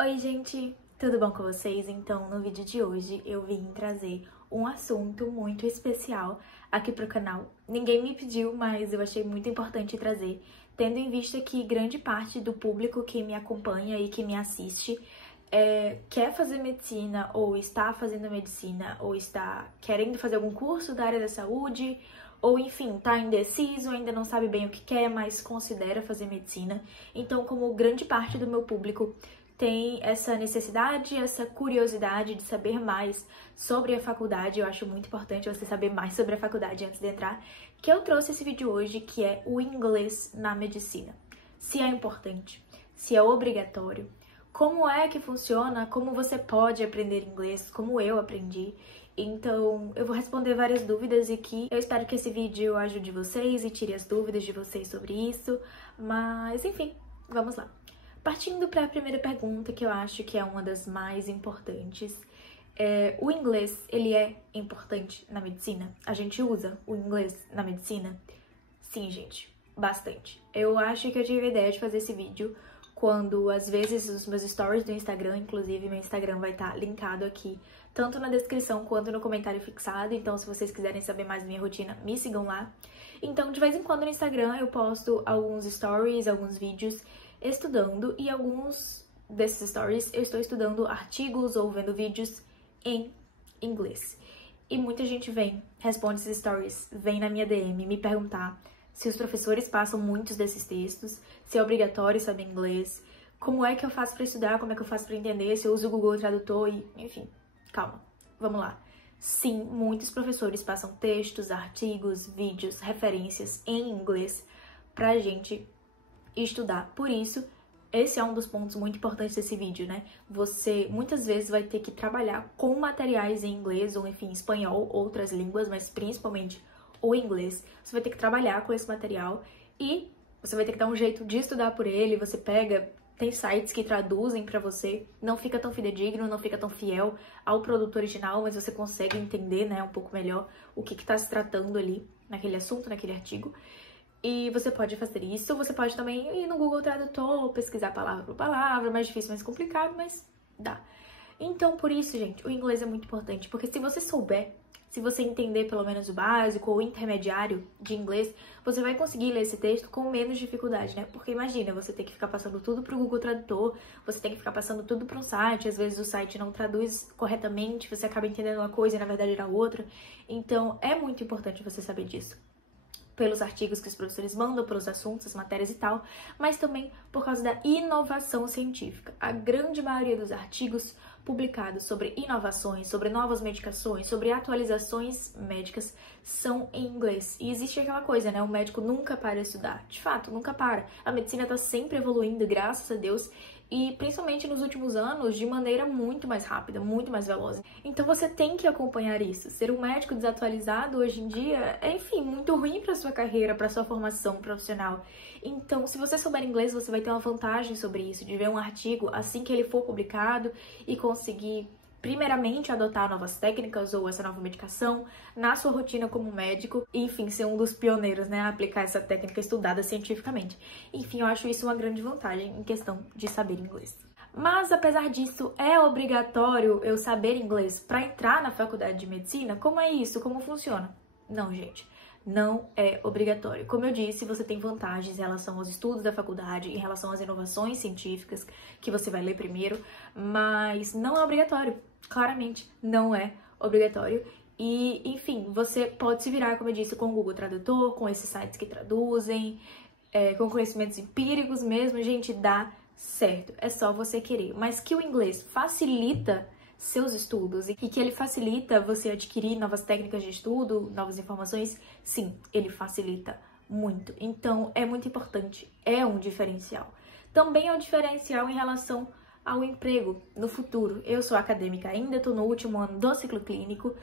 Oi gente, tudo bom com vocês? Então, no vídeo de hoje eu vim trazer um assunto muito especial aqui pro canal. Ninguém me pediu, mas eu achei muito importante trazer, tendo em vista que grande parte do público que me acompanha e que me assiste quer fazer medicina, ou está fazendo medicina, ou está querendo fazer algum curso da área da saúde, ou enfim, tá indeciso, ainda não sabe bem o que quer, mas considera fazer medicina. Então, como grande parte do meu público tem essa necessidade, essa curiosidade de saber mais sobre a faculdade, eu acho muito importante você saber mais sobre a faculdade antes de entrar, que eu trouxe esse vídeo hoje, que é o inglês na medicina. Se é importante, se é obrigatório, como é que funciona, como você pode aprender inglês, como eu aprendi. Então, eu vou responder várias dúvidas aqui. Eu espero que esse vídeo ajude vocês e tire as dúvidas de vocês sobre isso. Mas, enfim, vamos lá. Partindo para a primeira pergunta, que eu acho que é uma das mais importantes. O inglês, ele é importante na medicina? A gente usa o inglês na medicina? Sim, gente, bastante. Eu acho que eu tive a ideia de fazer esse vídeo quando, às vezes, os meus stories do Instagram, inclusive meu Instagram vai estar linkado aqui, tanto na descrição quanto no comentário fixado, então se vocês quiserem saber mais da minha rotina, me sigam lá. Então, de vez em quando no Instagram eu posto alguns stories, alguns vídeos estudando, e alguns desses stories eu estou estudando artigos ou vendo vídeos em inglês. E muita gente responde esses stories, vem na minha DM me perguntar se os professores passam muitos desses textos, se é obrigatório saber inglês, como é que eu faço para estudar, como é que eu faço para entender, se eu uso o Google Tradutor e, enfim, calma, vamos lá. Sim, muitos professores passam textos, artigos, vídeos, referências em inglês pra gente estudar. Por isso, esse é um dos pontos muito importantes desse vídeo, né? Você muitas vezes vai ter que trabalhar com materiais em inglês, ou enfim, espanhol, outras línguas, mas principalmente o inglês. Você vai ter que trabalhar com esse material e você vai ter que dar um jeito de estudar por ele. Você tem sites que traduzem pra você, não fica tão fidedigno, não fica tão fiel ao produto original, mas você consegue entender, né, um pouco melhor o que tá se tratando ali naquele assunto, naquele artigo. E você pode fazer isso, você pode também ir no Google Tradutor, pesquisar palavra por palavra, mais difícil, mais complicado, mas dá. Então, por isso, gente, o inglês é muito importante, porque se você souber, se você entender pelo menos o básico ou o intermediário de inglês, você vai conseguir ler esse texto com menos dificuldade, né? Porque imagina, você tem que ficar passando tudo pro Google Tradutor, você tem que ficar passando tudo para um site, às vezes o site não traduz corretamente, você acaba entendendo uma coisa e na verdade era outra. Então, é muito importante você saber disso. Pelos artigos que os professores mandam, pelos assuntos, as matérias e tal, mas também por causa da inovação científica. A grande maioria dos artigos publicados sobre inovações, sobre novas medicações, sobre atualizações médicas são em inglês. E existe aquela coisa, né? O médico nunca para de estudar. De fato, nunca para. A medicina está sempre evoluindo, graças a Deus, e principalmente nos últimos anos, de maneira muito mais rápida, muito mais veloz. Então você tem que acompanhar isso. Ser um médico desatualizado hoje em dia é, enfim, muito ruim para sua carreira, para sua formação profissional. Então, se você souber inglês, você vai ter uma vantagem sobre isso, de ver um artigo assim que ele for publicado e conseguir primeiramente adotar novas técnicas ou essa nova medicação na sua rotina como médico e, enfim, ser um dos pioneiros, né, a aplicar essa técnica estudada cientificamente. Enfim, eu acho isso uma grande vantagem em questão de saber inglês. Mas, apesar disso, é obrigatório eu saber inglês para entrar na faculdade de medicina? Como é isso? Como funciona? Não, gente. Não é obrigatório. Como eu disse, você tem vantagens em relação aos estudos da faculdade, em relação às inovações científicas que você vai ler primeiro, mas não é obrigatório. Claramente, não é obrigatório. E, enfim, você pode se virar, como eu disse, com o Google Tradutor, com esses sites que traduzem, com conhecimentos empíricos mesmo, gente, dá certo. É só você querer. Mas que o inglês facilita seus estudos e que ele facilita você adquirir novas técnicas de estudo, novas informações, sim, ele facilita muito. Então, é muito importante, é um diferencial. Também é um diferencial em relação ao emprego no futuro. Eu sou acadêmica ainda, estou no último ano do ciclo clínico.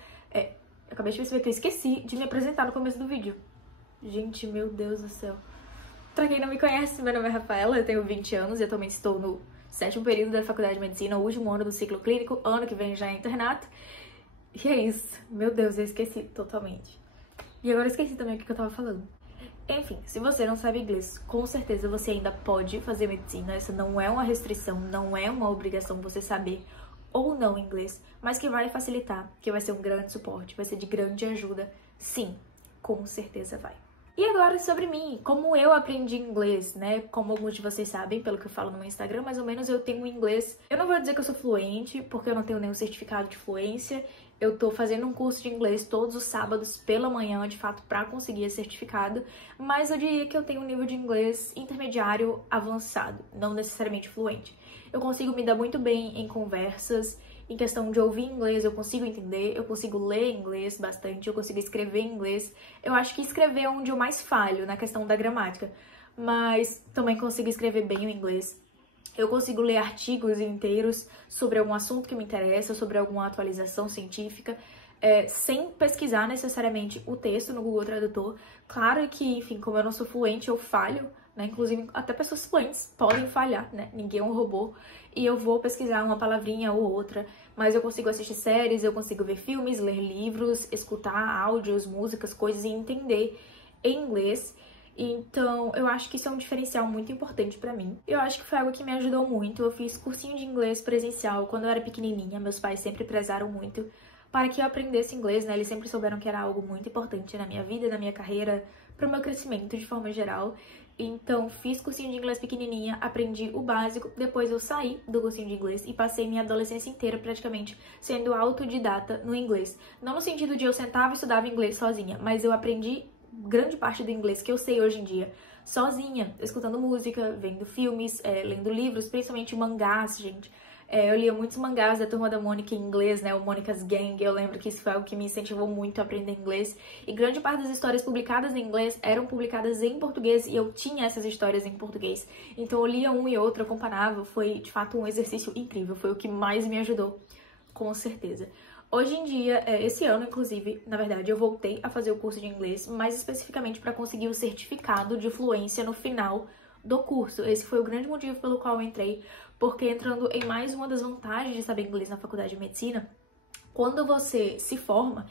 Acabei de perceber que eu esqueci de me apresentar no começo do vídeo. Gente, meu Deus do céu. Pra quem não me conhece, meu nome é Rafaela, eu tenho 20 anos e atualmente estou no 7º período da Faculdade de Medicina, o último ano do ciclo clínico, ano que vem já é internato. E é isso. Meu Deus, eu esqueci totalmente. E agora eu esqueci também o que eu tava falando. Enfim, se você não sabe inglês, com certeza você ainda pode fazer medicina. Essa não é uma restrição, não é uma obrigação você saber ou não inglês, mas que vai facilitar, que vai ser um grande suporte, vai ser de grande ajuda. Sim, com certeza vai. E agora sobre mim, como eu aprendi inglês, né? Como alguns de vocês sabem, pelo que eu falo no meu Instagram, mais ou menos eu tenho um inglês. Eu não vou dizer que eu sou fluente, porque eu não tenho nenhum certificado de fluência. Eu tô fazendo um curso de inglês todos os sábados pela manhã, de fato, pra conseguir esse certificado. Mas eu diria que eu tenho um nível de inglês intermediário avançado, não necessariamente fluente. Eu consigo me dar muito bem em conversas. Em questão de ouvir inglês, eu consigo entender, eu consigo ler inglês bastante, eu consigo escrever inglês. Eu acho que escrever é onde eu mais falho, na questão da gramática, mas também consigo escrever bem o inglês. Eu consigo ler artigos inteiros sobre algum assunto que me interessa, sobre alguma atualização científica, sem pesquisar necessariamente o texto no Google Tradutor. Claro que, enfim, como eu não sou fluente, eu falho, né? Inclusive, até pessoas fluentes podem falhar, né? Ninguém é um robô. E eu vou pesquisar uma palavrinha ou outra, mas eu consigo assistir séries, eu consigo ver filmes, ler livros, escutar áudios, músicas, coisas e entender em inglês. Então, eu acho que isso é um diferencial muito importante pra mim. Eu acho que foi algo que me ajudou muito. Eu fiz cursinho de inglês presencial quando eu era pequenininha. Meus pais sempre prezaram muito para que eu aprendesse inglês, né? Eles sempre souberam que era algo muito importante na minha vida, na minha carreira, pro meu crescimento de forma geral. Então, fiz cursinho de inglês pequenininha, aprendi o básico, depois eu saí do cursinho de inglês e passei minha adolescência inteira praticamente sendo autodidata no inglês. Não no sentido de eu sentava e estudava inglês sozinha, mas eu aprendi grande parte do inglês que eu sei hoje em dia sozinha, escutando música, vendo filmes, lendo livros, principalmente mangás, gente. Eu lia muitos mangás da Turma da Mônica em inglês, né, o Mônica's Gang. Eu lembro que isso foi algo que me incentivou muito a aprender inglês. E grande parte das histórias publicadas em inglês eram publicadas em português e eu tinha essas histórias em português. Então eu lia um e outro, eu comparava. Foi, de fato, um exercício incrível. Foi o que mais me ajudou, com certeza. Hoje em dia, esse ano, inclusive, na verdade, eu voltei a fazer o curso de inglês, mais especificamente para conseguir o certificado de fluência no final do curso. Esse foi o grande motivo pelo qual eu entrei, porque entrando em mais uma das vantagens de saber inglês na faculdade de medicina, quando você se forma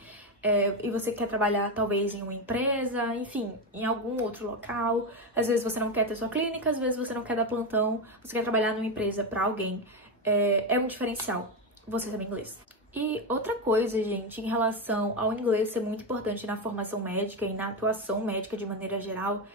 e você quer trabalhar talvez em uma empresa, enfim, em algum outro local, às vezes você não quer ter sua clínica, às vezes você não quer dar plantão, você quer trabalhar numa empresa para alguém, é um diferencial você saber inglês. E outra coisa, gente, em relação ao inglês ser muito importante na formação médica e na atuação médica de maneira geral,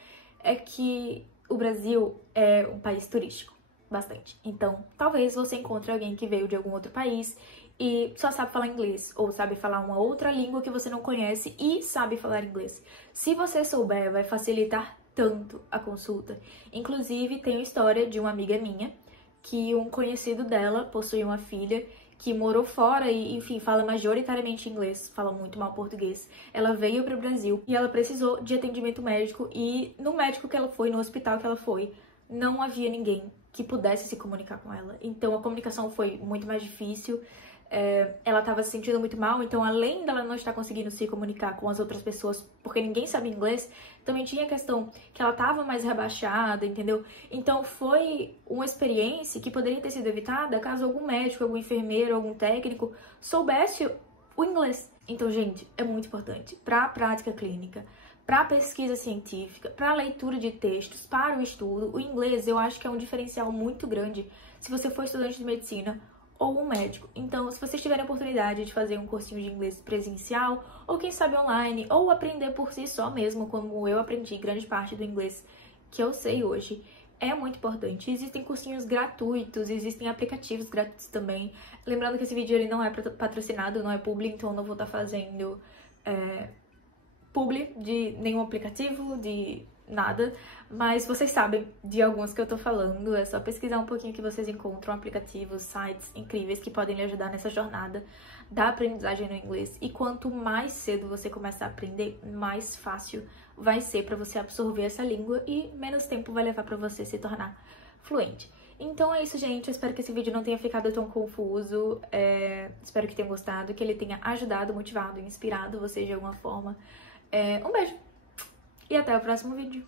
é que o Brasil é um país turístico, bastante. Então, talvez você encontre alguém que veio de algum outro país e só sabe falar inglês, ou sabe falar uma outra língua que você não conhece e sabe falar inglês. Se você souber, vai facilitar tanto a consulta. Inclusive, tem a história de uma amiga minha, que um conhecido dela possui uma filha que morou fora e, enfim, fala majoritariamente inglês, fala muito mal português. Ela veio para o Brasil e ela precisou de atendimento médico e no médico que ela foi, no hospital que ela foi, não havia ninguém que pudesse se comunicar com ela. Então a comunicação foi muito mais difícil. Ela estava se sentindo muito mal, então além dela não estar conseguindo se comunicar com as outras pessoas, porque ninguém sabe inglês, também tinha a questão que ela estava mais rebaixada, entendeu? Então foi uma experiência que poderia ter sido evitada caso algum médico, algum enfermeiro, algum técnico soubesse o inglês. Então, gente, é muito importante para a prática clínica, para a pesquisa científica, para a leitura de textos, para o estudo. O inglês eu acho que é um diferencial muito grande se você for estudante de medicina ou um médico. Então, se vocês tiverem a oportunidade de fazer um cursinho de inglês presencial, ou quem sabe online, ou aprender por si só mesmo, como eu aprendi grande parte do inglês que eu sei hoje, é muito importante. Existem cursinhos gratuitos, existem aplicativos gratuitos também. Lembrando que esse vídeo ele não é patrocinado, não é publi, então eu não vou estar fazendo publi de nenhum aplicativo, de nada, mas vocês sabem de alguns que eu tô falando, é só pesquisar um pouquinho que vocês encontram aplicativos, sites incríveis que podem lhe ajudar nessa jornada da aprendizagem no inglês. E quanto mais cedo você começar a aprender, mais fácil vai ser para você absorver essa língua e menos tempo vai levar para você se tornar fluente. Então é isso, gente. Eu espero que esse vídeo não tenha ficado tão confuso. Espero que tenham gostado, que ele tenha ajudado, motivado, inspirado vocês de alguma forma. Um beijo! E até o próximo vídeo.